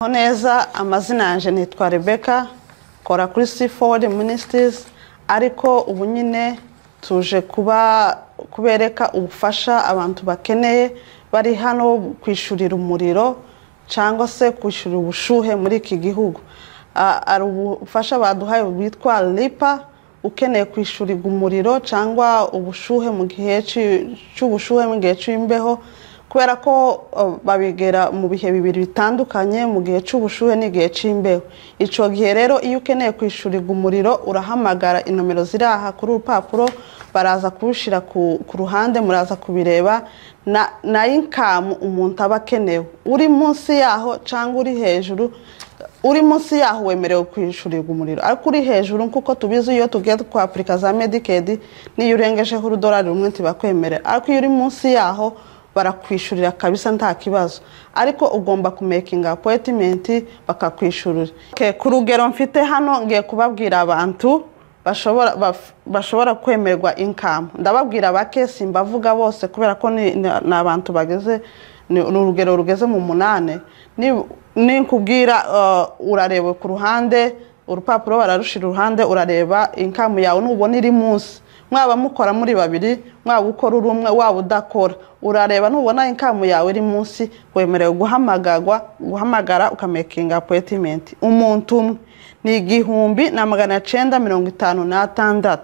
Neza amazina yanje nitwa Rebecca kora kuri C4 Ministries ariko ubu nyine tuje kubereka ubufasha abantu bakeneye bari hano kwishurira umuriro cyangwa se kwishurira ubushuhe muri iki gihugu. Ari ubufasha baduhaye bwitwa lipa ukeneye kwishurirwa umuriro cyangwa ubushuhe mu gihe cy'ubushuhe mu gihe cy'imbeho kubera ko babigera mu bihe bibiri bitandukanye mu gihe cy'ubushuhe n'igihe cy'imbeho. Ico gihe rero iyo ukeneye kwishurirwa umuriro urahamagara inomero ziraha kuri urupapuro baraza kubushira ku ruhande muraza kubireba na income umuntu aba akenewe uri munsi yaho cyangwa uri hejuru. Uri munsi yaho wemerewe kwishurirwa umuriro ariko uri hejuru nkuko tubizi iyo tugiye kwa Afrika za Medicaid niyo urengejeho $1 rumwe ntibakwemerera ariko iyo uri munsi yaho barakwishurira kabisa nta kibazo ariko ugomba kumakinga appointment bakakwishurira. Ku rugero mfite hano ngiye kubabwira abantu bashobora kwemerwa income. Ndababwira bake simbavuga bose kubera ko ni abantu bageze ni urugero rugeze mu 8 ni kubwira urareba ku ruhande urupapuro bararushira uruhande urareba income yawe nubona iri munsi mwaba mukora muri babiri mwaba ukora urumwe waba udakora urareba nubona income yawe iri munsi wemerewe guhamagara ukamakinga appointment. Umuntu umwe ni 1956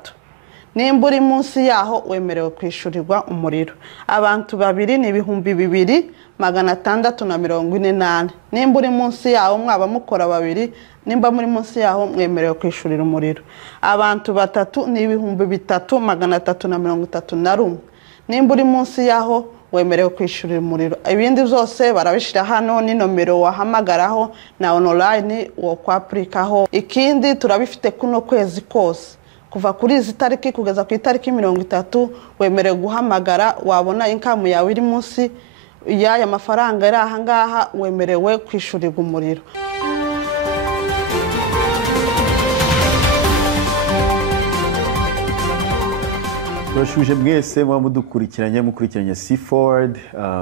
nimba uri munsi yaho wemerewe kwishurirwa umuriro. Abantu babiri ni 2648 nimba uri munsi yaho mwaba mukora babiri nimba muri munsi yaho mwemerewe kwishurira umuriro. Abantu batatu ni 3331 nimba uri munsi yaho wemerewe kwishurira umuriro. Ibindi byose barabishira hano ni nomero wahamagaraho na online wo kwaplikaho. Ikindi turabifite kuno kwezi kose kuva kuri izi tariki kugeza ku itariki 30 wemerewe guhamagara wabona income yawe iri munsi y'aya mafaranga ari aha ngaha wemerewe kwishurirwa umuriro. Turashuje mwese mudukurikiranye C4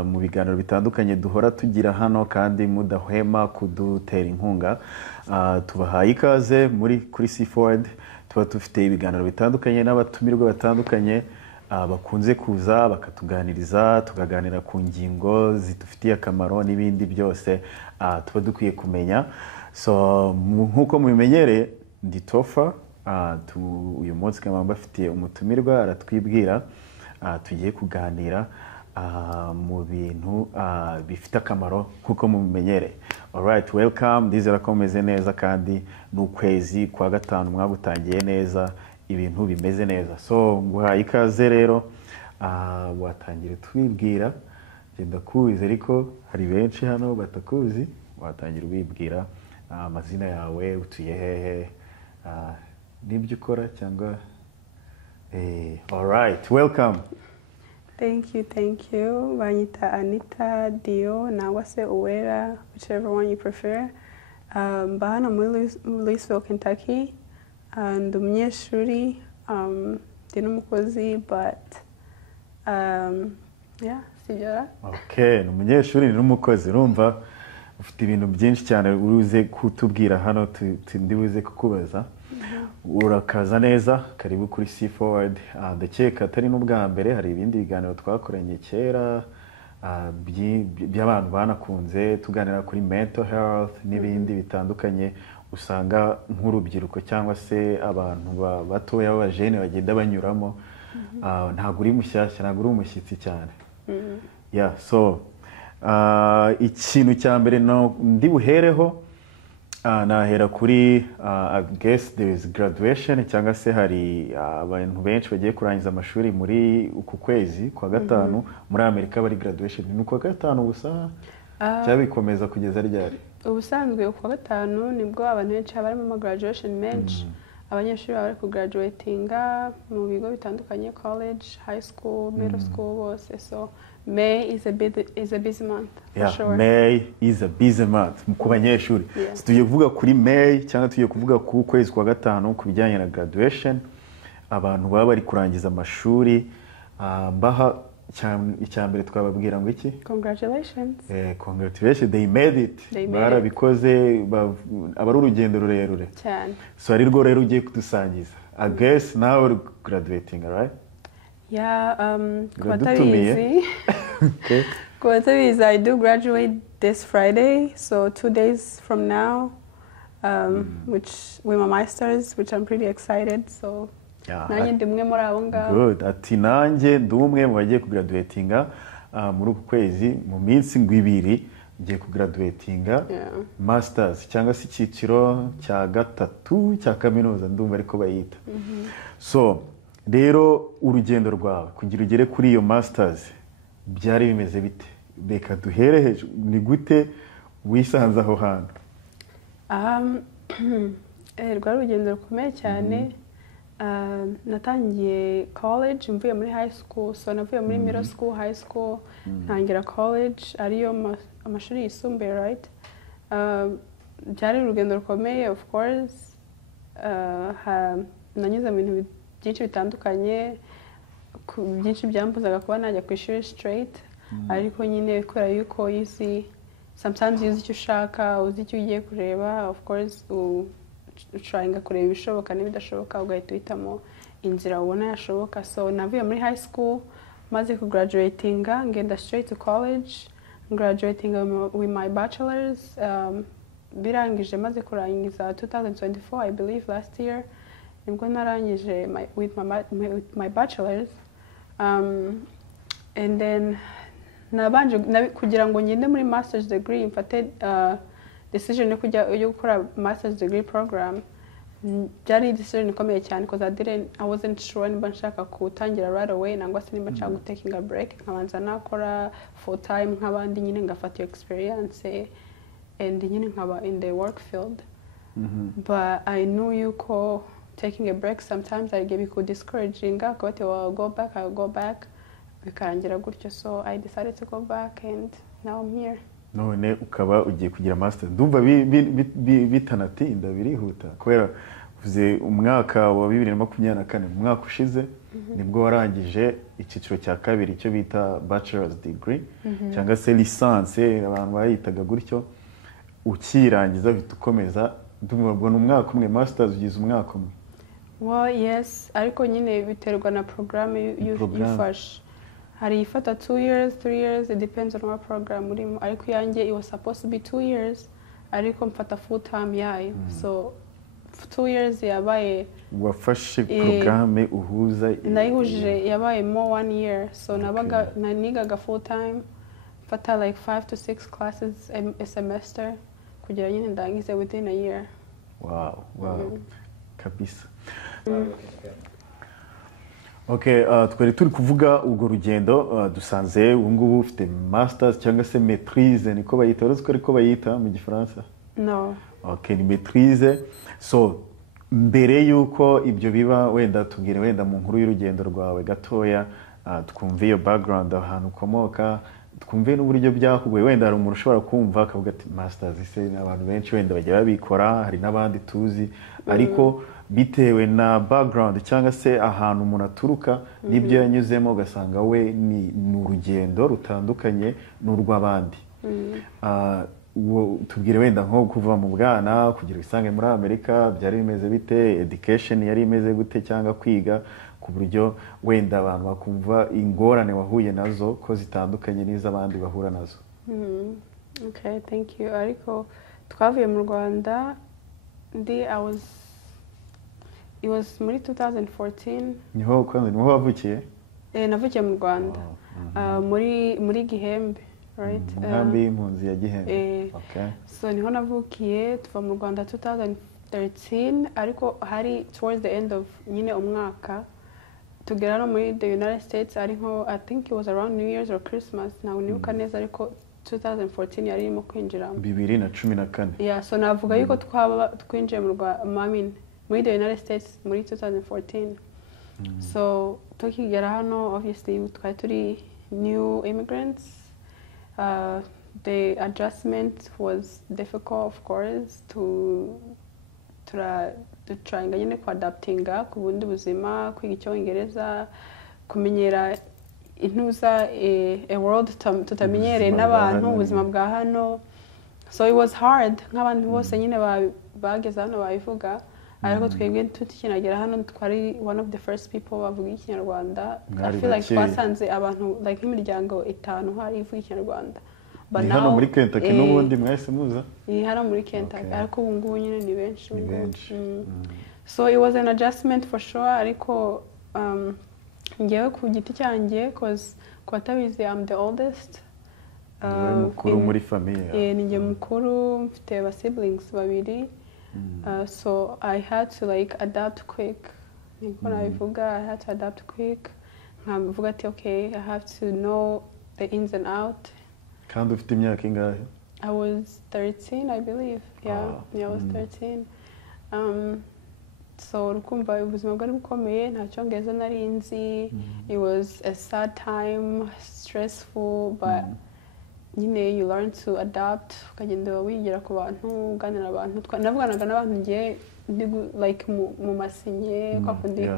mu biganiro bitandukanye duhora tugira hano kandi mudahwema kudutera inkunga. Tubahaye ikaze kuri C4. Tuba dufite ibiganiro bitandukanye n'abatumirwa batandukanye bakunze kuza bakatuganiriza tukaganira ku ngingo zidufitiye akamaro n'ibindi byose tuba dukwiye kumenya. So nkuko mubimenyereye ndi Tofa uyu munsi kama bafitiye umutumirwa aratwibwira tugiye kuganira mu bintu bifite akamaro nkuko mubimenyereye. Alright, welcome. Ndizera ko meze neza kandi n'ukwezi kwa gatanu mwagutangiye neza ibintu bimeze neza. So nguhaye ikaze rero watangire twibwira genda kuzi ariko hari benshi hano batakuzi watangira ubibwira amazina yawe utuye hehe nibyo ukora cyangwa alright, welcome. Thank you. Banyita Anitha Deo nangwa se Uwera, whichever one you prefer. Bahana muri Louisville, Kentucky. And umunyeshuri, ndi n'umukozi, but yeah, sibyo. Okay, umunyeshuri ni n'umukozi. Urumva ufite ibintu byinshi cyane uruze kutubwira hano ndibuze kukubaza. Urakaza neza karibu kuri C4. Ndakeka atari n'ubwa mbere hari ibindi biganiro twakoranye kera by'abantu banakunze tuganira kuri mental health n'ibindi bitandukanye usanga nk'urubyiruko cyangwa se abantu batoya b'abajene bagenda banyuramo. Ntabwo uri mushyashya ntabwo uri umushyitsi cyane. Yeah, so ikintu cya mbere ndi buhereho nahera kuri I guess there is graduation cyangwa se hari abantu benshi bagiye kurangiza amashuri muri uku kwezi kwa gatanu muri Amerika bari graduation ni kwa gatanu gusa cyabikomeza kugeza ryari? Ubusanzwe kwa gatanu nibwo abantu benshi bari mu graduation menshi abanyeshuri bari ku graduatinga mu bigo bitandukanye college, high school, middle school bose. So May is a busy month. Yeah, sure. May is a busy month ku banyeshuri. So tugiye kuvuga kuri May cyangwa tugiye kuvuga ku kwezi kwa gatanu ku bijyanye na graduation abantu baba bari kurangiza amashuri. Mbaha icya mbere twababwira ngo iki? Congratulations. Congratulations, they made it. Barabikoze, aba ari urugendo rurerure cyane. So ari rwo rero ugiye kudusangiza. I guess now we're graduating, right? Yeah, Uradutumiye. Okay. Kubatabizi, I do graduate this Friday, so 2 days from now, which with my masters, which I'm pretty excited. So nanjye ndi umwe muri abo ngabo. Good. Ati nanjye ndi umwe mu bagiye kugraduatinga muri uku kwezi, mu minsi ngwibiri ngiye kugraduatinga masters cyangwa se icyiciro cya gatatu cya kaminuza ndumva ariko bayita. So rero urugendo rwawe kugira ugere kuri iyo masters byari bimeze bite? Reka duhere hejuru, ni gute wisanze aho hantu? Rwari urugendo rukomeye cyane. Natangiye college mvuye muri high school, so navuye muri middle school, high school, ntangira college ariyo amashuri yisumbuye, right? Byari urugendo rukomeye, of course. Nanyuze mu bintu byinshi bitandukanye, byinshi byambuzaga kuba najya ku ishuri straight, ariko nyine kubera yuko uzi sometimes uzi icyo ushaka, uzi icyo ugiye kureba, of course trying kureba ibishoboka n'ibidashoboka, ugahita uhitamo inzira ubona yashoboka. So navuye muri high school, maze kugraduatinga ngenda straight to college, graduating with my bachelors. Birangije maze kurangiza 2024, I believe last year, nibwo narangije with my bachelors. And then nabanje kugira ngo ngende muri master's degree, mfate decision yo gukora master's degree program. Byari decision ikomeye cyane because I wasn't sure niba nshaka kutangira right away nangwa se niba nshaka taking a break nkabanza nakora full time nk'abandi nyine ngafata experience and nyine nkaba in the work field. But I knew yuko taking a break sometimes I get discouraging, akabati I'll go back bikarangira gutyo. So I decided to go back and now I'm here. None ukaba ugiye kugira master, ndumva bitanatinda birihuta kubera uvuze umwaka wa 2024, umwaka ushize nibwo warangije icyiciro cya kabiri cyo bita bachelor's degree cyangwa se licence abantu bayitaga gutyo, ukirangiza bitukomeza ndumva umwaka umwe, masters ugize umwaka umwe. Well, yes, ariko nyine biterwa na program yufashe. Hari ifata 2 years, 3 years, it depends on what program urimo. Ariko yanjye it was supposed to be 2 years, ariko mfata full time yayo. So 2 years yabaye wafashe programme uhuza nayihuje yabaye more 1 year. So nanigaga full time, mfata like 5 to 6 classes a semester kugira nyine ndangize within a year. Wow. Kabisa. Okay, twari turi kuvuga urwo rugendo, dusanze ubu ngubu ufite masters cyangwa se maîtrise, niko bayita, uretse ko bayita mu gifaransa? No. Okay, ni maîtrise. So mbere yuko ibyo biba, wenda tubwire wenda mu nkuru y'urugendo rwawe gatoya, twumve iyo background ahantu ukomoka, twumve n'uburyo byahuye. Wenda hari umuntu ushobora kumva akavuga ati masters ise abantu benshi wenda bajya babikora, hari n'abandi tuzi, ariko bitewe na background cyangwa se ahantu umuntu aturuka n'ibyo yanyuzemo ugasanga we ni urugendo rutandukanye n'urw'abandi. Tubwire wenda nko kuva mu bwana kugira isange muri Amerika byari bimeze bite, education yari imeze gute cyangwa kwiga, ku buryo wenda abantu bakumva ingorane wahuye nazo ko zitandukanye n'iz'abandi bahura nazo. Okay, thank you. Ariko twavuye mu Rwanda it was muri 2014. Niho wavukiye? Navukiye mu Rwanda. Muri Gihembe, right? Nkambi y'impunzi ya Gihembe. Okay. So niho navukiye, tuva mu Rwanda 2013, ariko hari towards the end of nyine umwaka tugera no muri the United States, ariko I think it was around New Year's or Christmas, ntabwo nibuka neza, ariko 2014 yari irimo kwinjira 2014. Yeah, so navuga yuko twinjiye mu Rwanda, muri the United States muri 2014. So tukigera hano, obviously twari turi new immigrants. The adjustment was difficult, of course, to trying nyine ku adaptinga ku bundi buzima, kwiga Icyongereza, kumenyera intuza a world tutamenyereye n'abantu ubuzima bwa hano, so it was hard nk'abantu bose nyine bageze hano babivuga, ariko twebwe tukinagera hano twari one of the first people bavuga ikinyarwanda. I feel like twasanze abantu like nk'imiryango 5 hari ivuga ikinyarwanda. But now hano muri Kentucky n'ubundi mwahise muza? Hano muri Kentucky, ariko ubu ngubu nyine ni benshi. So it was an adjustment for sure, ariko ngewe ku giti cyanjye cause ku batabizi I'm the oldest. Mukuru muri famille. Ni njye mukuru, mfite aba siblings 2. So I had to like adapt quick. Niko nabivuga, I had to adapt quick. Nkavuga ati okay, I have to know the ins and out. Kandi ufite imyaka ingahe? I was 13, I believe. Yeah, I was 13. So rukumva ubuzima bwari bukomeye, nta cyongereza nari nzi. It was a sad time, stressful, but you learn to adapt. Ukagenda wigira ku bantu, uganira abantu. Navuganaga n'abantu ngiye like mu masinye kwa kundi.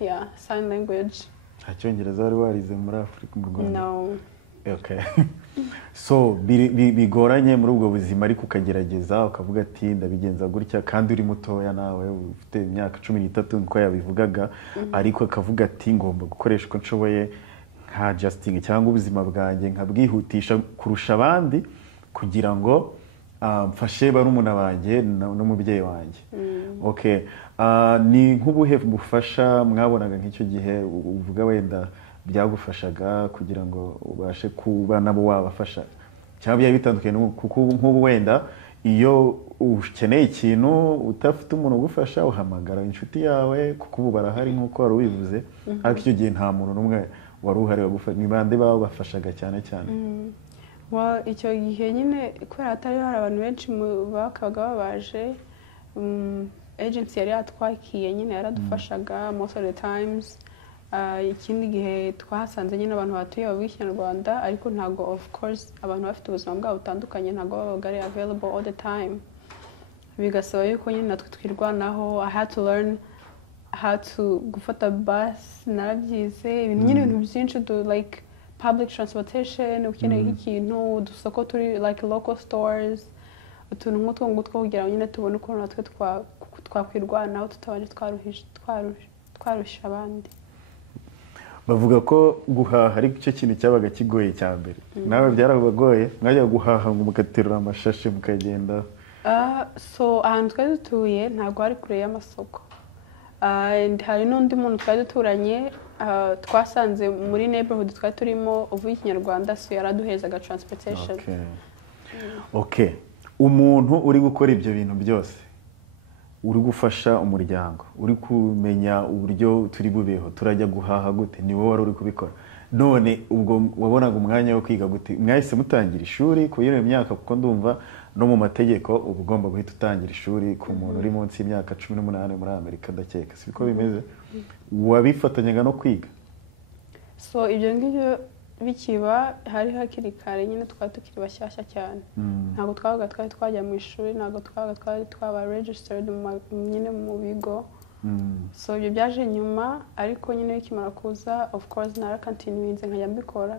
Yeah, sign language. Nta cyongereza wari warize muri Afrika mu Rwanda? No. Okay. So bigoranye muri ubwo buzima, ariko ukagerageza ukavuga ati ndabigenza gutya, kandi uri mutoya nawe ufite imyaka 13 nko yabivugaga, ariko akavuga ati ngomba gukoresha uko nshoboye nka justing cyangwa ubuzima bwanjye nkabwihutisha kurusha abandi kugira ngo mfashe barumuna banjye n'umubyeyi wanjye. Okay. Ni nk'ubuhe bufasha mwabonaga nk'icyo gihe uvuga wenda byagufashaga kugira ngo ubashe kuba nabo wabafasha? Cyangwa byari bitandukanye kuko nk'ubu wenda iyo ukeneye ikintu utafite umuntu ugufasha uhamagara inshuti yawe kuko ubu barahari nk'uko wari ubivuze, ariko icyo gihe nta muntu n'umwe wari uhari wagufasha. Ni bande babafashaga cyane cyane? Icyo gihe nyine kubera hatari hari abantu benshi bakabaga babaje, agency yari yatwakiye nyine yaradufashaga most of the times. Ikindi gihe twahasanze nyine abantu batuye bavuga ikinyarwanda, ariko ntago of course abantu bafite ubuzima bwabo butandukanye ntago babaga ari available all the time. Bigasaba yuko nyine natwe twirwanaho. I had to learn how to gufata bus, narabyize ibintu byinshi like public transportation, ukeneye ikintu udusoko turi like local stores, utuntu nk'utwo ngutwo kugira nyine tubone uko natwe twakwirwanaho tutabanje twarusha abandi. Bavuga ko guhaha ari cyo kintu cyabaga kigoye cya mbere. Nawe byarabagoye mwajya guhaha ngo mugaterura amashashe mukagenda? So ahantu twari dutuye ntabwo hari kure y'amasoko. Hari n'undi muntu twari duturanye twasanze muri neighborhood twari turimo uvuga ikinyarwanda, so yaraduhezaga transportation. Okay. Umuntu uri gukora ibyo bintu byose, uri gufasha umuryango, uri kumenya uburyo turi bubeho, turajya guhaha gute, ni wowe wari uri kubikora. None ubwo wabonaga umwanya wo kwiga gute? Mwahise mutangira ishuri ku iyo myaka, kuko ndumva no mu mategeko uba ugomba guhita utangira ishuri ku muntu uri munsi y'imyaka 18 muri Amerika, ndakeka siko bimeze? Wabifatanyaga no kwiga? So ibyo ngibyo bikiba hari hakiri kare nyine twari tukiri bashyashya cyane. Ntabwo twari twajya mu ishuri, ntabwo twaba registered nyine mu bigo. So ibyo byaje nyuma, ariko nyine bikimara kuza of course narakantinuinze nkajya mbikora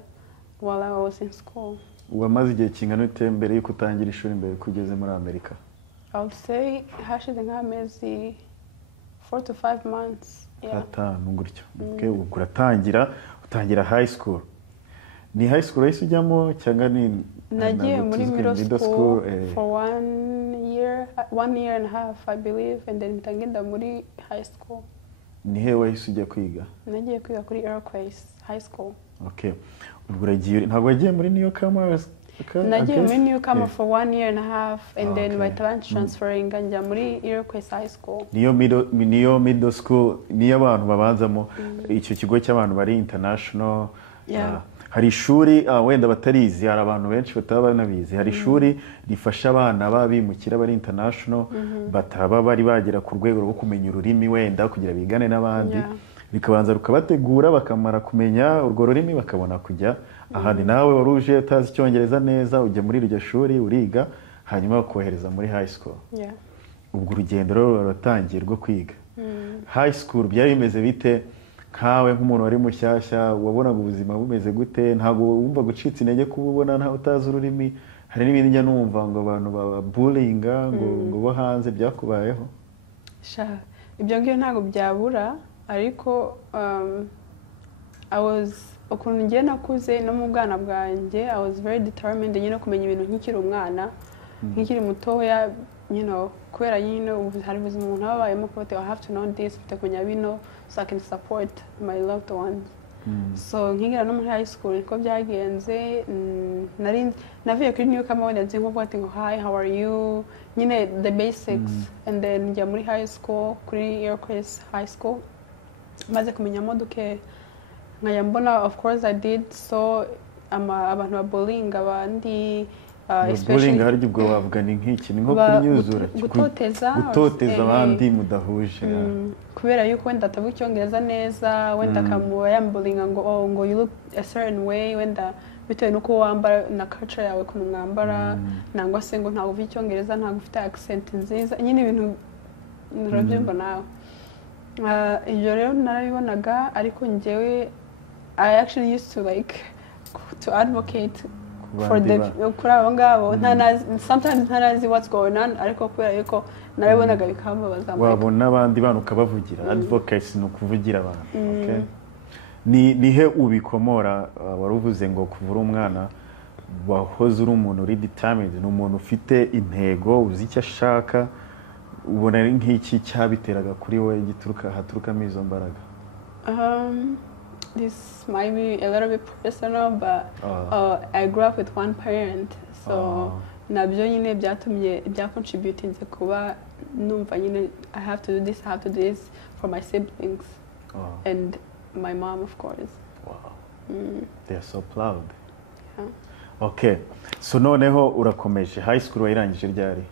while I was in school. Wamaze igihe kingana ute mbere yuko utangira ishuri, mbere kugeze muri Amerika? I would say hashize nk'amezi 4 to 5 months. Gutyo. Okay, utangira high school. Ni high school yahise ujyamo cyangwa ni? Nagiye muri middle school for 1 year and a half I believe, and then ntangenda muri high school. Ni he wahise ujya kwiga? Nagiye kwiga kuri high school. Okay. Ubwo ntabwo wagiye muri newcomer? Nagiye muri newcomer for 1 year and a half, and then bahita transferring njya muri Iroquois high school. Niyo middle school niyo abantu babanzamo icyo kigo cy'abantu bari international. Hari ishuri wenda batarizi, hari abantu benshi bataba banabizi. Hari ishuri rifasha abana babimukira bari international bataba bari bagera ku rwego rwo kumenya ururimi wenda kugira bigane n'abandi, bikabanza rukabategura bakamara kumenya urwo rurimi bakabona kujya ahandi. Nawe waruje utazi icyongereza neza, ujya muri iryo shuri uriga, hanyuma bakohereza muri high school. Ubwo urugendo rero ruratangiye rwo kwiga. High school byari bimeze bite? nkawe nk'umuntu wari mushyashya wabonaga ubuzima bumeze gute ntabwo wumva gucitse intege kuba ubona ntawe utazi ururimi hari n'ibindi njya numva ngo abantu babulinga ngo bo hanze byakubayeho ibyo ngibyo ntabwo byabura ariko ukuntu ngiye nakuze no mu bwana bwanjye I was very determined nyine kumenya ibintu nkikiri umwana nkikiri mutoya kubera nyine hari ubuzima umuntu aba abayemo kuba I have to know this mfite kumenya bino so I can support my loved ones so nkigira no muri high school niko byagenze navuye kuri new kama wenda nzi nkuvuga ati ngo hi how are you nyine the basics and then njya muri high school kuri Airquest high school maze kumenyamo duke nkaya mbona of course I did so abantu babulinga abandi bullying hari ubwo wavuga ni nk'iki ni nko kunyuzura gutoteza abandi mudahuje kubera yuko wenda atavuga icyongereza neza wenda akamuba yambulinga ngo you look a certain way wenda bitewe nuko wambara na culture yawe kuntu mwambara nangwa se ngo ntabwo uvuga icyongereza ntabwo ufite accent nziza nyine ibintu narabyumva nawe ibyo rero narabibonaga ariko njyewe I actually used to advocate kuri abo ngabo sometimes ntanazi what's going on ariko kubera yuko narabibonaga bikambabaza wabona abandi bantu ukabavugira advocacy ni ukuvugira abantu nihe ubikomora wari uvuze ngo kuvura umwana wahoze uri umuntu uri determined ni umuntu ufite intego uzi icyo ashaka ubona ari nk'iki cyabiteraga kuri we haturukamo izo mbaraga This might be a little bit personal, but I grew up with one parent, so nabyo nyine byacontributing kuba numva nyine I have to do this for my siblings and my mom of course. Wow. They are so proud. Yeah. Okay. So noneho urakomeje high school wayirangije ryari?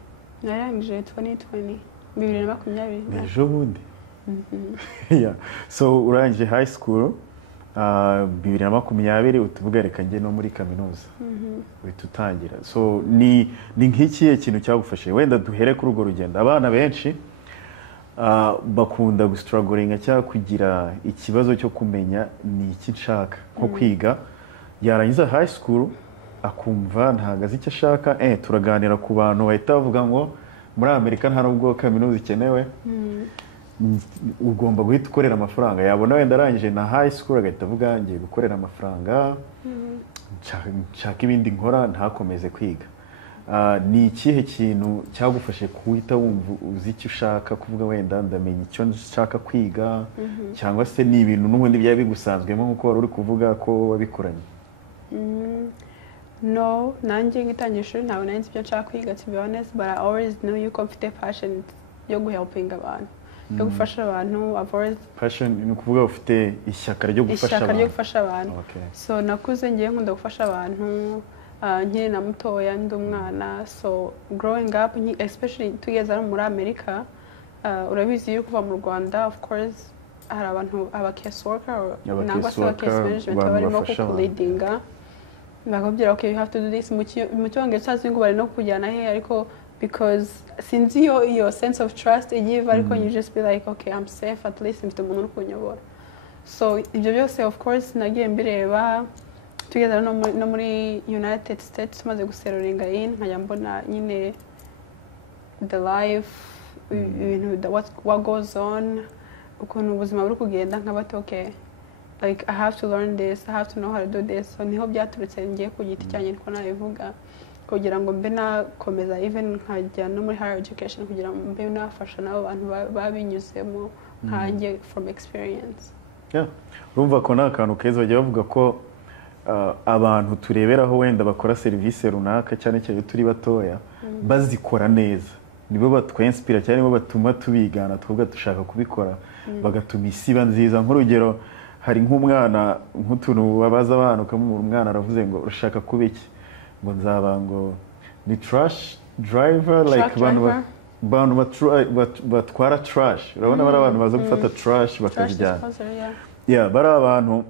Narangije 2020. 2020. Ejo bundi. Yeah. So urangije high school 2020 utuvuga reka njye no muri kaminuza bitutangira so ni nk'ikihe kintu cyagufashije wenda duhere kuri urwo rugendo abana benshi bakunda gustrugglinga cyangwa kugira ikibazo cyo kumenya ni iki nshaka nko kwiga yarangiza high school akumva ntagaze icyo ashaka turaganira ku bantu bahita bavuga ngo muri Amerika nta nubwo kaminuza ikenewe ugomba guhita ukorera amafaranga yabona wenda arangije na high school agahita avuga ngiye gukorera amafaranga nshaka ibindi nkora ntakomeze kwiga ni ikihe kintu cyagufashe kuhita wumva uzi icyo ushaka kuvuga wenda ndamenya icyo nshaka kwiga cyangwa se ni ibintu n'ubundi byari bigusanzwemo nk'uko wari uri kuvuga ko wabikoranye no nanjye ngitangira ishuri ntabwo nari nzi ibyo nshaka kwiga to be honest but I always knew yuko mfite passion yo guhelpinga abantu yo gufasha abantu passion ni ukuvuga ufite ishyaka ryo gufasha abantu so nakuze ngiye nkunda gufasha abantu nkiri na mutoya ndi umwana so growing up especially tugeze muri Amerika urabizi yuko kuva mu Rwanda of course hari abantu case worker nangwa se case management barimo kuleadinga bakubwira okay you have to do this mu cyongereza ngo bari no kujyana he ariko because since your sense of trust igive ariko you just be like okay I'm safe at least mfite umuntu ukunyobora so ibyo byose of course nagiye mbireba tugeze no muri United States tumaze guseroringa nkajya mbona nyine the life ibintu what goes on ukuntu ubuzima buri kugenda nk'abati okay like I have to learn this I have to know how to do this so niho byaturutse ngiye ku giti cyanjye niko nabivuga kugira ngo mbe nakomeza even nkajya no muri higher education kugira ngo mbe nafasha n'abo bantu babinyuzemo nkanjye from experience. Urumva ko nta kantu keza bajya bavuga ko abantu tureberaho wenda bakora serivisi runaka cyane cyane turi batoya bazikora neza nibo batwenspira cyane nibo batuma tubigana tuvuga dushaka kubikora bagatuma isiba nziza nk'urugero hari nk'umwana nk'utuntu babaza abantu kamwe umwana aravuze ngo urashaka kuba iki ngo nzaba ngo ni trash driver like bantu batwara trash urabona bari abantu baza gufata trash bakazijyana bari abantu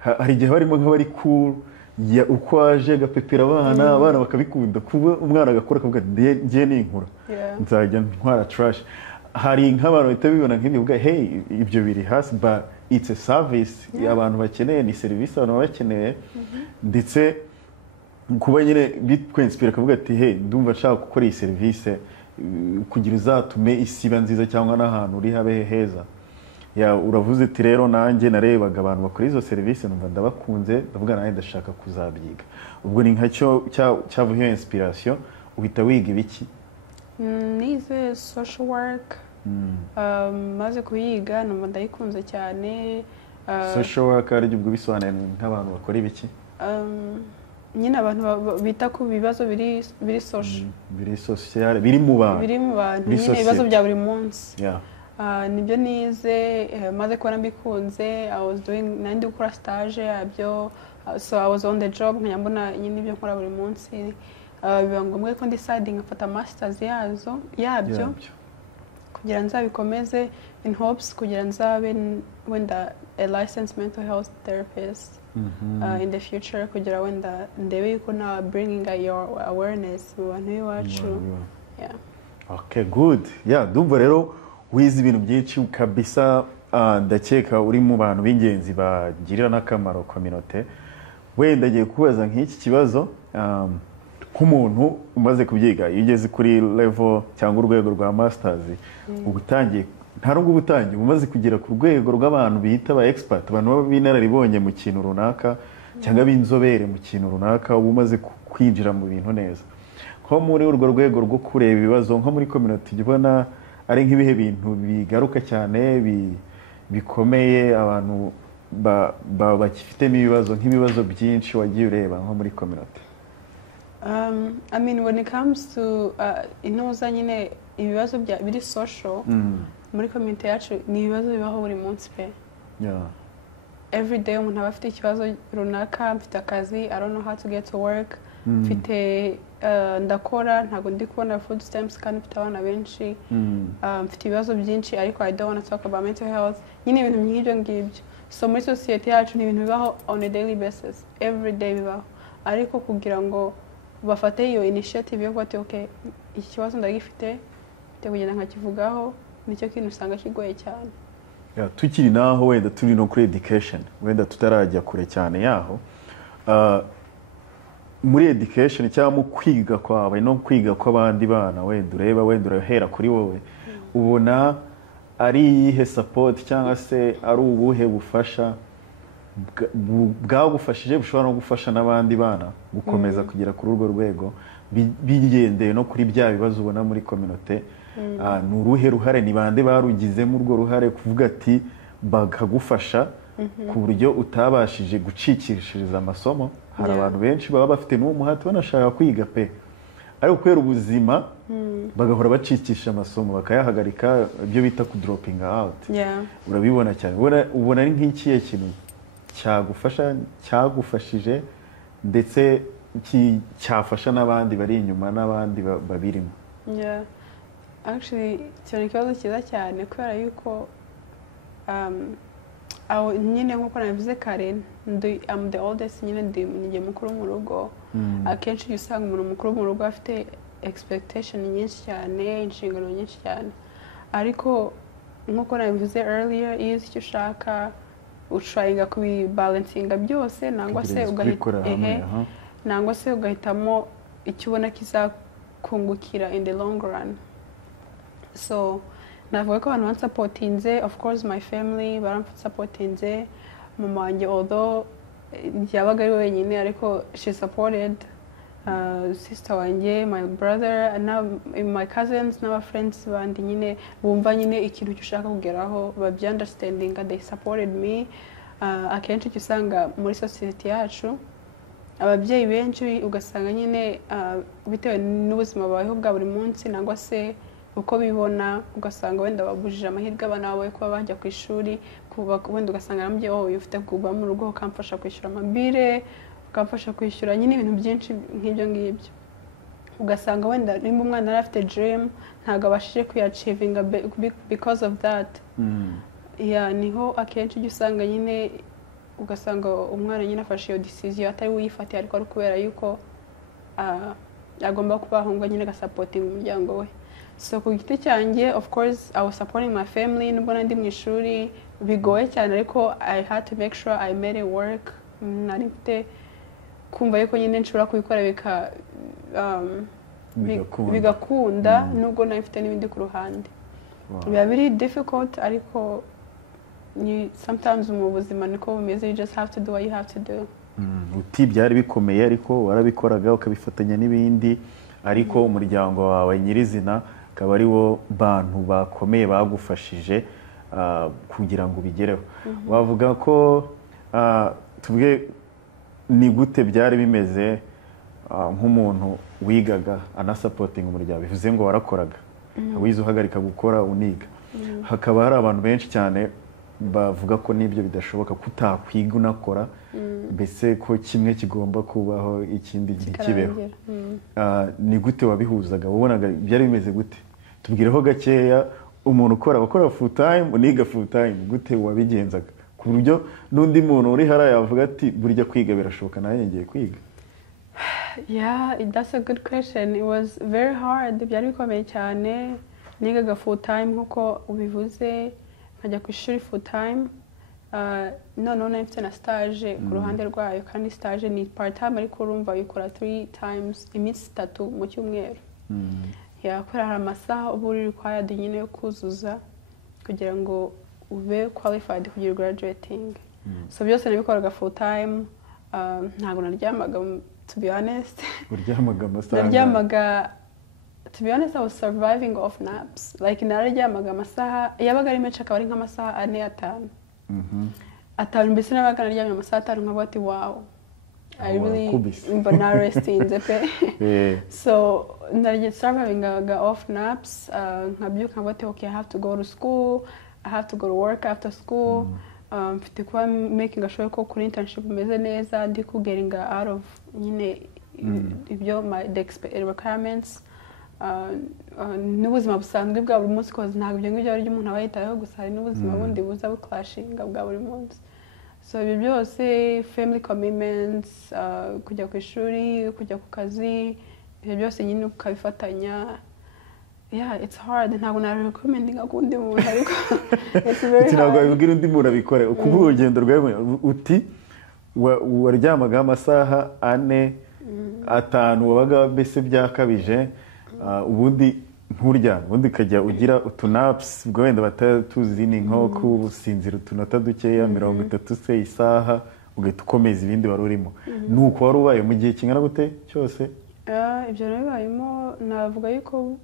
hari igihe barimo nk'abari cool uko aje gapepera abana bakabikunda kuba umwana agakora akavuga ngiye ninkura nzajya ntwara trash hari nk'abantu bahita bibona nk'ibivuga hey ibyo biri hasi but it's a service abantu bakeneye ni serivisi abantu bakeneye ndetse kuba nyine bitwenspira akavuga ati hey ndumva nshaka gukora iyi serivisi kugira uzatume isi iba nziza cyangwa n'ahantu uri habe heza uravuze ati rero nanjye narebaga abantu bakora izo serivisi numva ndabakunze ndavuga nanjye ndashaka kuzabyiga ubwo ni nkacyo cyavuye inspiration uhita wiga ibiki nize social work maze kuyiga numva ndayikunze cyane social work ari ubwo bisobanuye nk'abantu bakora ibiki nyine abantu bita ku bibazo biri social biri social biri mu bantu nyine ibibazo bya buri munsi nibyo nize maze kubona mbikunze nandi gukora stage yabyo so I was on the job nkajya mbona nyine ibyo nkora buri munsi biba ngombwa ko deciding afata masters yabyo kugira nzabikomeze in hopes kugira nzabe wenda a licensed mental health therapist in the future kugira wenda ndebe yuko na bringing your awareness mu bantu b'iwacu okay good ndumva rero wize ibintu byinshi kabisa ndakeka uri mu bantu b'ingenzi bagirira n'akamaro community wenda ngiye kubaza nk'iki kibazo nk'umuntu umaze kubyiga iyo ugeze kuri level cyangwa urwego rwa masters ubutangiye nta nubwo ubutangiye umaze kugera ku rwego rw'abantu bita ba expert abantu b'inararibonye mu kintu runaka cyangwa b'inzobere mu kintu runaka uba umaze kwinjira mu bintu neza nko muri urwo rwego rwo kureba ibibazo nko muri community ubona ari nk'ibihe bintu bigaruka cyane bikomeye abantu bakifitemo ibibazo nk'ibibazo byinshi wagiye ureba nko muri community I mean when it comes to inoza nyine ibibazo biri social muri community yacu ni ibibazo bibaho buri munsi pe every day umuntu aba afite ikibazo runaka mfite akazi I don't know how to get to work mfite ndakora ntabwo ndi kubona food stamps kandi mfite abana benshi mfite ibibazo byinshi ariko I don't want to talk about mental health nyine ibintu nk'ibyo ngibyo so muri society yacu ni ibintu bibaho on a daily basis every day bibaho ariko kugira ngo bafate iyo initiative yo kuba okay iki kibazo ndagifite kugenda nkakivugaho nicyo kintu usanga kigoye cyane tukiri naho wenda turi no kuri education wenda tutarajya kure cyane yaho muri education cyangwa mu kwiga kwawe no kwiga kw'abandi bana wenda urahera kuri wowe ubona ari iyihe support cyangwa se ari ubuhe bufasha bwagufashije bushobora no gufasha n'abandi bana gukomeza kugera kuri urwo rwego bigendeye no kuri bya bibazo ubona muri community ni uruhe ruhare ni bande barugizemo urwo ruhare kuvuga ati bakagufasha ku buryo utabashije gucikishiriza amasomo hari abantu benshi baba bafite n'uwo muhati banashaka kwiga pe ariko kubera ubuzima bagahora bacikisha amasomo bakayahagarika ibyo bita ku dropping out urabibona cyane ubona ari nk'ikihe kintu cyagufashije ndetse cyafasha n'abandi bari inyuma n'abandi babirimo actually cyane ikibazo cyiza cyane kubera yuko nyine nk'uko nabivuze kare I'm the oldest nyine ndi mukuru mu rugo akenshi iyo usanga umuntu mukuru mu rugo afite expectation nyinshi cyane inshingano nyinshi cyane ariko nk'uko nabivuze earlier iyo uzi icyo ushaka ushayinga kubibalansinga byose nangwa se ugahitamo icyo ubona kizakungukira in the long run so navuga ko abantu bansapotinze of course my family baramsapotinze mama wanjye although yabaga ari wenyine ariko she supported sister wanjye my brother my cousins n'aba friends bandi nyine bumva nyine ikintu ushaka kugeraho babyi understanding they supported me akenshi usanga muri society yacu ababyeyi benshi ugasanga nyine bitewe n'ubuzima babayeho bwa buri munsi nangwa se uko bibona ugasanga wenda babujije amahirwe abana bawe kuba bajya ku ishuri wenda ugasanga arambye ufite kuba mu rugo ukamfasha kwishyura amabire ukamfasha kwishyura nyine ibintu byinshi nk'ibyo ngibyo ugasanga wenda nimba umwana yari afite dream ntabwo abashije kuyachivinga because of that niho akenshi ujya usanga nyine ugasanga umwana nyine afashe iyo decision atari uyifatiye ariko ari kubera yuko agomba kuba ahunga nyine agasapotinga umuryango we so ku giti cyanjye of course I was supporting my family nubwo nandi mu ishuri bigoye cyane ariko I had to make sure I made it work nari mfite kumva yuko nyine nshobora kubikora bigakunda nubwo nari mfite n'ibindi ku ruhande biba biri difficult ariko sometimes mu buzima niko bumeze you just have to do what you have to do uti byari bikomeye ariko warabikoraga ukabifatanya n'ibindi ariko umuryango wawe nyirizina akaba ari wo bantu bakomeye bagufashije kugira ngo ubigereho wavuga ko tuvuge ni gute byari bimeze nk'umuntu wigaga anasapotinga umuryango bivuze ngo warakoraga wize uhagarika gukora uniga hakaba hari abantu benshi cyane bavuga ko n'ibyo bidashoboka kutakwiga unakora mbese ko kimwe kigomba kubaho ikindi ntikibeho ni gute wabihuzaga wabonaga byari bimeze gute tubwireho gakeya umuntu ukora full time uniga full time gute wabigenzaga ku buryo n'undi muntu uri hariya yavuga ati burya kwiga birashoboka nawe ngiye kwiga Yeah, that's a good question. It was very hard. Byari bikomeye cyane. Nigaga full time nkuko ubivuze. Nkajya ku ishuri full time. Noneho nafite na stage ku ruhande rwayo kandi stage ni part time ariko urumva uyikora 3 times iminsi 3 mu cyumweru. Yakora hari amasaha uba uri required nyine yo kuzuza kugira ngo ube qualified kugira graduating. So byose nabikoraga full time. Ntabwo naryamaga to be honest. Naryamaga to be honest I was surviving off naps. Like naryamaga amasaha yabaga ari menshi akaba ari nk'amasaha 4-5. Atanu mbese nabaga naryamye amasaha 5 nkavuga ati wow. I really mbona restinze pe. So narye surviving off naps nkabyuka nkavuga ati okay I have to go to school, I have to go to work after school. Mfite kuba making sure ko kuri internship umeze neza ndi ku getting out of nyine ibyo the requirements n'ubuzima busanzwe bwa buri munsi koze ntabwo ibyo ngibyo ari umuntu aba yitayeho gusa hari n'ubuzima bundi buza buclashinga bwa buri munsi so ibi byose family commitments kujya ku ishuri kujya ku kazi ibyo byose nyine ukabifatanya. Yeah, it's hard. Ntabwo na recommending akundi muntu ariko it's very hard. Ntabwo bibwira undi muntu abikore. Kuba urugendo rwawe uti waryamaga amasaha 4-5 wabaga mbese byakabije ubundi nturya ubundi kajya ugira utunaps ubwo wenda batatuzi ni nko kusinzira utunota dukeya 30 se isaha ugahita ukomeza ibindi wari urimo. Nuko wari ubaye mu gihe kingana gute cyose? Ibyo nabibayemo navuga yuko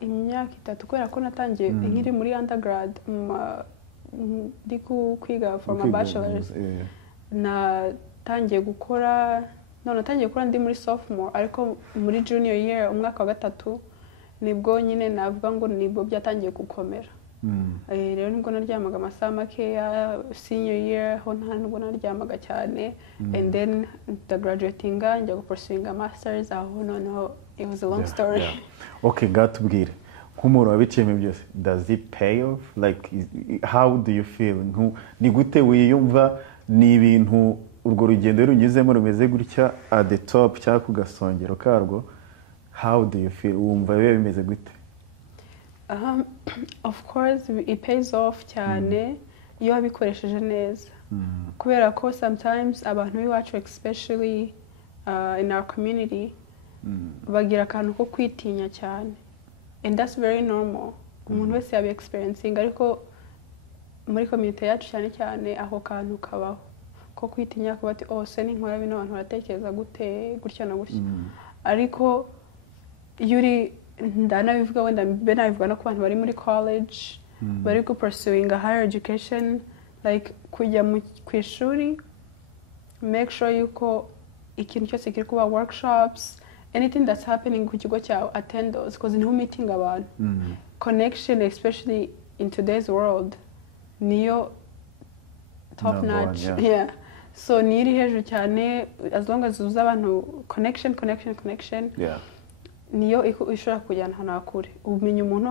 imyaka 3 kubera ko natangiye nkiri muri undergrad ndi kwiga for my bachelor's natangiye gukora ndi muri sophomore ariko muri junior year umwaka wa 3 nibwo nyine navuga ngo nibwo byatangiye gukomera. Rero nibwo naryamaga amasaha makeya senior year ho ntabwo naryamaga cyane and then the graduating njya pursuing a masters aho noneho it was a long story. Okay, gatubwire nk'umuntu wabiciyemo byose does it pay off like how do you feel ni gute wiyumva ni ibintu urwo rugendo runyuzemo rumeze gutya at the top cyangwa ku gasongero karwo how do you feel wumva bibe bimeze gute? Of course it pays off cyane iyo wabikoresheje neza kubera ko sometimes abantu b'iwacu especially in our community bagira akantu ko kwitinya cyane and that's very normal. Umuntu wese yabi experiencing ariko muri community yacu cyane ako kantu kabaho ko kwitinya kuba ati se ninkora bino abantu baratekereza gute gutya na gutya ariko yuri ndanabivuga wenda benabivuga no ku bantu bari muri college bari ku pursuing a higher education like kujya ku ishuri make sure yuko ikintu cyose kiri kuba workshops anything that's happening ku kigo cyawe attend those because niho meeting abantu connection especially in today's world niyo top notch. Yeah, so niri hejuru cyane as long as uza abantu connection yeah niyo ishobora kujyana ahantu hakure umenya umuntu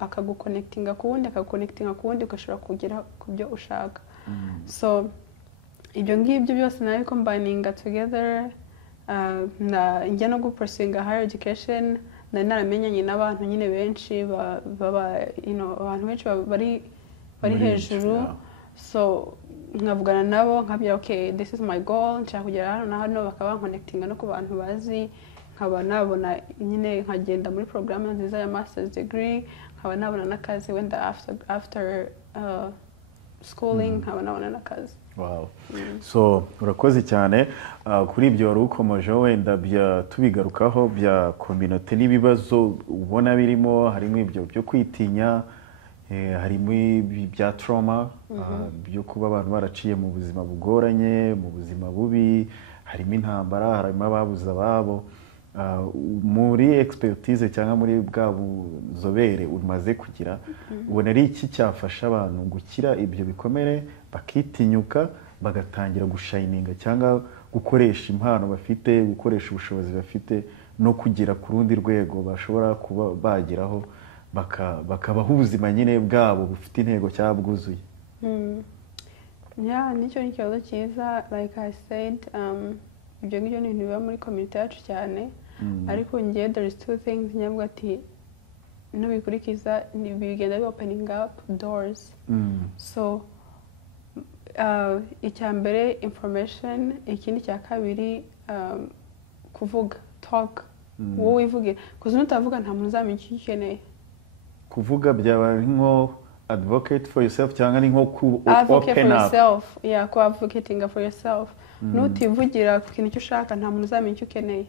akaguconnectinga kuwundi ugashobora kugera ku byo ushaka. So ibyo ngibyo byose nabi combininga together njya no pursuing a higher education nari naramenyanye n'abantu nyine benshi abantu benshi bari hejuru so nkavugana nabo nkabwira okay this is my goal nshaka kugera hano na hano bakaba connectinga no ku bantu bazi nkaba nabona nyine nkagenda muri programme nziza ya master's degree nkaba nabona n'akazi wenda after schooling nkaba nabona n'akazi. Wow. So urakoze cyane kuri ibyo wari ukomeje wenda tubigarukaho bya community n'ibibazo ubona birimo harimo ibyo byo kwitinya harimo bya trauma byo kuba abantu baraciye mu buzima bugoranye mu buzima bubi harimo intambara harimo ababuze ababo muri expertise cyangwa muri bwa buzobere umaze kugira ubona ari iki cyafasha abantu gukira ibyo bikomere bakitinyuka bagatangira gushininga cyangwa gukoresha impano bafite gukoresha ubushobozi bafite no kugira ku rundi rwego bashobora kuba bageraho bakabaho ubuzima nyine bwabo bufite intego cyangwa bwuzuye. Nicyo ni ikibazo cyiza like I said ibyo ngibyo ni ibintu biba muri community yacu cyane ariko njye there is two things nyavuga ati nubikurikiza bigenda bi opening up doors so icya mbere information ikindi cya kabiri kuvuga talk wowe wivugira kuko nutavuga nta muntu uzamenya icyo ukeneye kuvuga byaba nko advocate for yourself cyangwa ni nko open up ko advocating for yourself nutivugira ku kintu cyo ushaka nta muntu uzamenya icyo ukeneye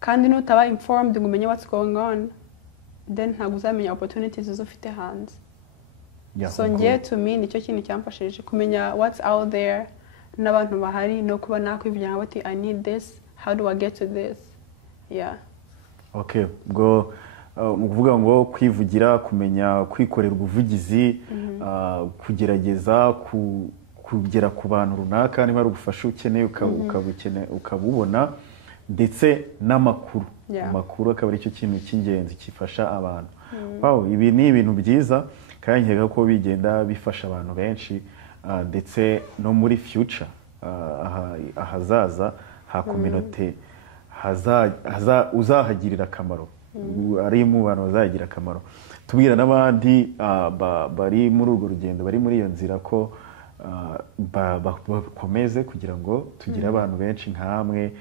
kandi nutaba informed ngo umenye what's going on then ntabwo uzamenya opportunities ufite hanze. So ngiye to me nicyo kintu cyamfashije kumenya what's out there n'abantu bahari no kuba nakwivugira ngo ati I need this how do I get to this. Okay ubwo ukuvuga ngo kwivugira kumenya kwikorera ubuvugizi kugerageza kugera ku bantu runaka niba ari ubufasha ukeneye ukabubona ndetse n'amakuru amakuru akaba ari cyo kintu cy'ingenzi kifasha abantu. Wow ibi ni ibintu byiza kandi nkeka ko bigenda bifasha abantu benshi ndetse no muri future ahazaza ha community uzahagirira akamaro ari mu bantu bazagira akamaro. Tubwira n'abandi bari muri urwo rugendo bari muri iyo nzira ko bakomeze kugira ngo tugire abantu benshi nkamwe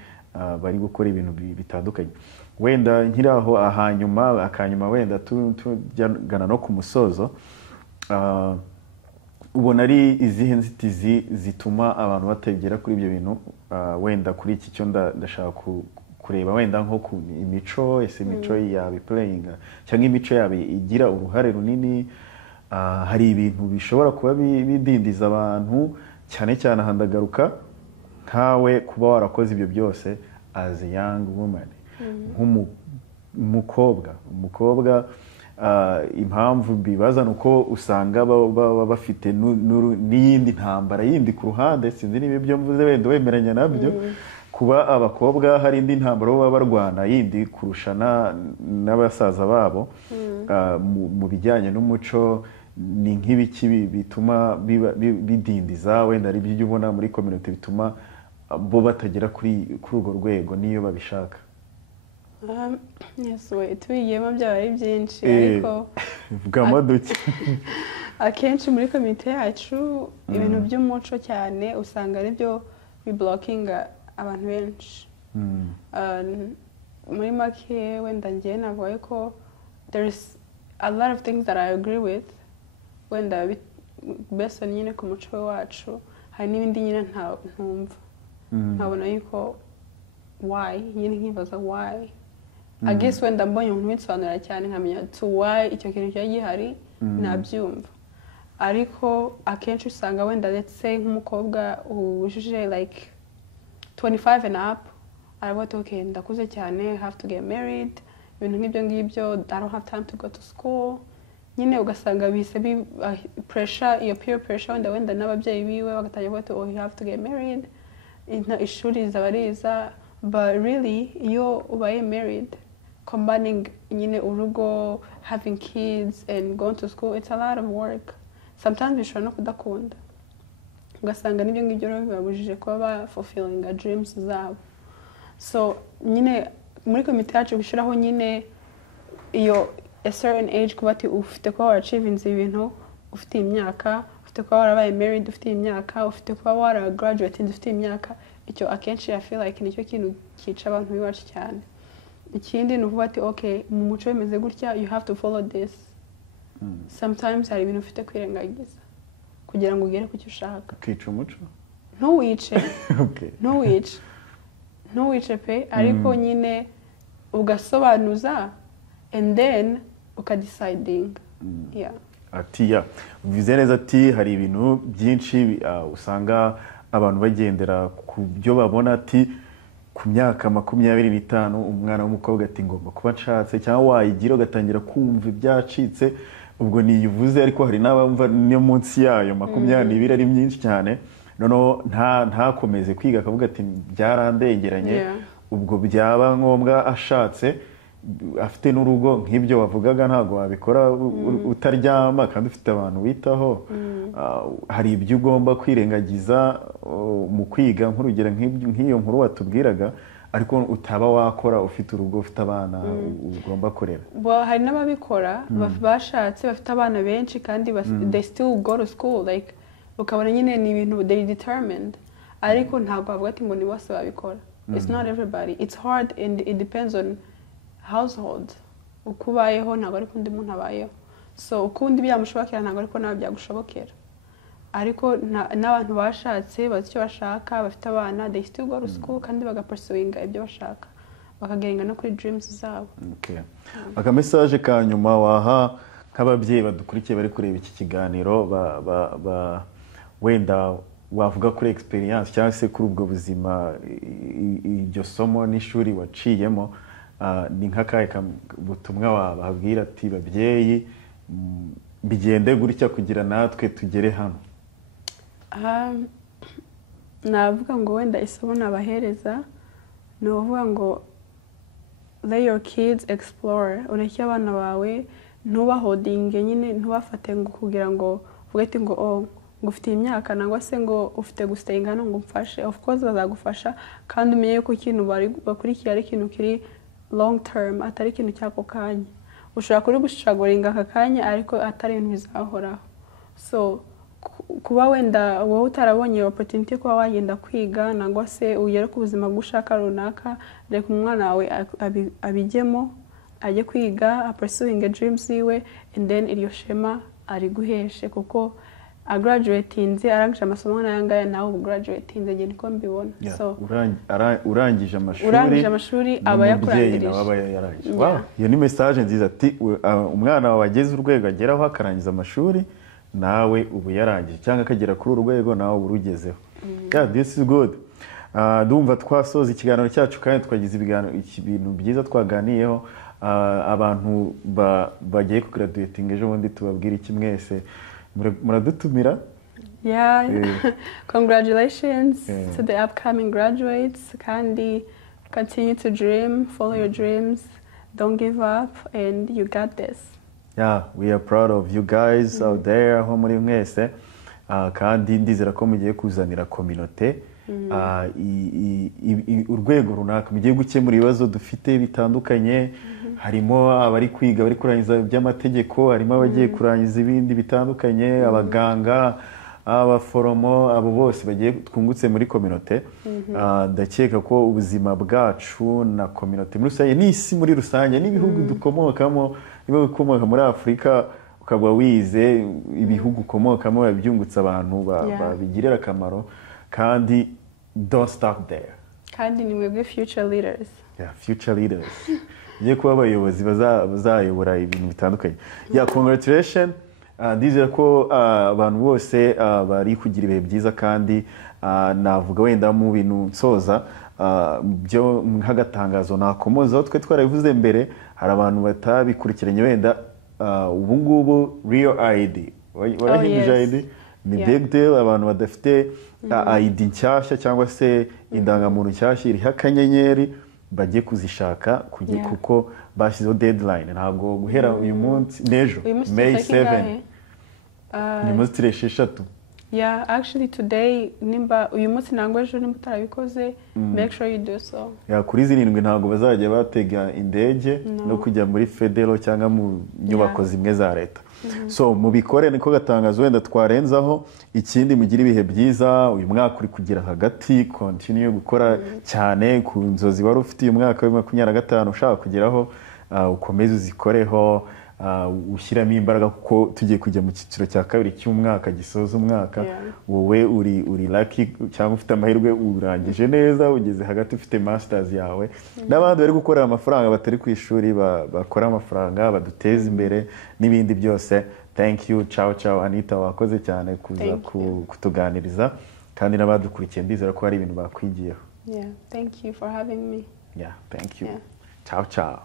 bari gukora ibintu bitandukanye. Wenda nkiraho akanyuma wenda tujyana no ku musozo ubona ari izihe nzitizi zituma abantu bategera kuri ibyo bintu wenda kuri iki cyo ndashaka kureba wenda nko ku imico imico yawe playing cyangwa imico yawe igira uruhare runini hari ibintu bishobora kuba bidindiza abantu cyane cyane handagaruka nkawe kuba warakoze ibyo byose as a young woman umukobwa impamvu bibaza nuko usanga bafite n'iyindi ntambara yindi ku ruhande sinzi niba ibyo mvuze wenda wemeranya nabyo kuba abakobwa hari indi ntambara baba barwana yindi kurushana n'abasaza babo mu bijyanye n'umuco ni nk'ibiki bituma bidindiza wenda ari byo ubona muri community bituma bo batagera kuri urwo rwego niyo babishaka. Yes we tubigiyemo byaba ari byinshi ariko vugamo duke akenshi muri community yacu ibintu by'umuco cyane usanga ari byo biblockinga abantu benshi muri make wenda njye navuga ko there is a lot of things that I agree with wenda based on nyine ku muco wacu hari n'ibindi nyine ntumva nkabona yuko why nyine nkibaza why I guess wenda mbonye umuntu winsobanurira cyane nkamenya to why icyo kintu cyari gihari nabyumva ariko akenshi usanga wenda let's say nk'umukobwa wujuje like 25 and up aravuga okay ndakuze cyane I have to get married ibintu nk'ibyo ngibyo I don't have time to go to school nyine ugasanga bise pressure iyo peer pressure wenda n'ababyeyi biwe bagatangira kuvuga oh you have to get married ishuri zabariza but really iyo ubaye married combining nyine urugo having kids and going to school it's a lot of work sometimes bishobora no kudakunda ugasanga n'ibyo ngibyo rero bibabujije kuba fulfilling dreams zabo so nyine muri komite yacu gushyiraho nyine iyo a certain age kuba ati ufite kuba warachivinze ibintu ufite imyaka, ufite kuba warabaye married ufite imyaka, ufite kuba waragraduated ufite imyaka. Icyo akenshi I feel like nicyo kintu kica abantu biwacu cyane. Ikindi ni ukuvuga ati okay, mu muco bimeze gutya, you have to follow this. Sometimes hari ibintu ufite kwirengagiza kugira ngo ugere ku cyo ushaka. Ukica umuco? Ntuwice. Ntuwice pe, ariko nyine ugasobanuza and then ukadeciding. Yeah. Ati ya, bivuze neza ati hari ibintu byinshi usanga abantu bagendera ku byo babona ati ku myaka 25 umwana w'umukobwa ati ngomba kuba nshatse, cyangwa wayigira ugatangira kumva ibyacitse, ubwo niyivuze ariko hari n'abamva niyo munsi yayo 22 ari myinshi cyane, noneho ntakomeze kwiga akavuga ati byarandengeranye. Ubwo byaba ngombwa ashatse afite n'urugo nk'ibyo wavugaga ntago wabikora utaryama kandi ufite abantu witaho. Hari ibyo ugomba kwirengagiza mu kwiga, nk'urugero nk'iyo nkuru watubwiraga, ariko utaba wakora ufite urugo ufite abana ugomba kurera. Hari n'ababikora bashatse bafite abana benshi kandi they still go to school, like ukabona nyine ni ibintu they determined, ariko ntabwo bavuga ati ngo ni bose babikora. It's not everybody, it's hard and it depends on household. Ukubayeho ntabwo ariko undi muntu abayeho, so ukundi byamushobokera ntabwo ariko nawe byagushobokera. Ariko n'abantu bashatse bazi icyo bashaka, bafite abana, they still go to school kandi bagapursuinga ibyo bashaka, bakagenga no kuri dreams zabo. Okay. Aka message ka nyuma waha nk'ababyeyi badukurikiye bari kureba iki kiganiro, wenda wavuga kuri experience cyangwa se kuri ubwo buzima, iryo somo n'ishuri waciyemo, ni nk'akahe butumwa wababwira ati babyeyi bigende gutya kugira natwe tugere hano? Navuga ngo wenda isomo nabahereza ni uvuga ngo let your kids explore. Ureke abana bawe, ntubahodinge nyine, ntubafate ngo kugira ngo uvuge ati ngo ngo ufite imyaka nangwa se ngo ufite gustenga no ngo mfashe. Of course bazagufasha, kandi umenye ko ikintu bakurikiye ari ikintu kiri long term, atari ikintu cyako kanya. Ushobora kuri gushagoringa aka kanya ariko atari ibintu bizahoraho. So kuba wenda wowe utarabonye opportunity kuba wagenda kwiga nangwa se ugere ku buzima bw'ushaka runaka, reka umwana wawe abijyemo, ajye kwiga, apursuing dreams yiwe, and then iryo shema ari guheshe, kuko graduatinze arangije amasomo n'ayangaya nawe graduatinze nge niko mbibona. So urangije amashuri aba yakurangirije. Wow, iyo ni message nziza ati umwana wawe ageze urwego ageraho akarangiza amashuri, nawe ubu yarangije, cyangwa akagera kuri urwego nawe ubu rugezeho. Yeah, this is good. Ndumva twasoza ikiganiro cyacu kandi twagize ibintu byiza twaganiyeho. Abantu bagiye ku graduating ejo bundi tubabwira iki mwese? Muradutumira? Yeah. Congratulations to the upcoming graduates, kandi continue to dream, follow your dreams, don't give up, and you got this. Yeah, we are proud of you guys out there aho muri mwese, kandi ndizera ko mugiye kuzanira community urwego runaka, mugiye gukemura ibibazo dufite bitandukanye. Harimo abari kwiga bari kurangiza by'amategeko, harimo abagiye kurangiza ibindi bitandukanye, abaganga, abaforomo, abo bose bagiye twungutse muri community. Ndakeka ko ubuzima bwacu na community muri rusange n'isi muri rusange n'ibihugu dukomokamo, niba ukomoka muri Afrika ukaba wize, ibihugu ukomokamo babyungutse abantu babigirira akamaro, kandi don't stop there. Kandi ni mwebwe future leaders. Yeah, future leaders. Ngiye kuba abayobozi bazayobora ibintu bitandukanye. Yeah, congratulations. Ndizera ko abantu bose bari kugira ibihe byiza, kandi navuga wenda mu bintu nsoza byo nk'agatangazo nakomozaho twe twarabivuze mbere, hari abantu batabikurikiranye wenda ubu ngubu real ID warahinduje ID ni big deal. Abantu badafite ID nshyashya cyangwa se indangamuntu nshyashya iriho akanyenyeri bagiye kuzishaka kuko bashyizeho deadline, ntabwo guhera uyu munsi n'ejo May 7 ni munsi 3 eshatu Yeah, actually today nimba uyu munsi nangwa ejo nimba utarabikoze make sure you do so. Ya kuri zirindwi ntabwo bazajya batega indege no kujya muri federo cyangwa mu nyubako zimwe za leta. So mubikore niko gatangazo wenda twarenzaho ikindi mugira ibihe byiza uyu mwaka uri kugira hagati continue gukora cyane ku nzozi wari ufite uyu mwaka wa 2025 ushaka kugeraho ukomeze uzikoreho ushyiramo imbaraga kuko tugiye kujya mu cyiciro cya kabiri cy'umwaka gisoza umwaka wowe uri lucky cyangwa ufite amahirwe urangije neza ugeze hagati ufite masters yawe n'abandi bari gukorera amafaranga batari ku ishuri bakora amafaranga baduteza imbere n'ibindi byose. Thank you, ciao Anita, wakoze cyane kuza kutuganiriza kandi n'abadukurikiye ndizera ko hari ibintu bakwigiyeho. Yeah, thank you for having me. Yeah, thank you. Yeah. Ciao.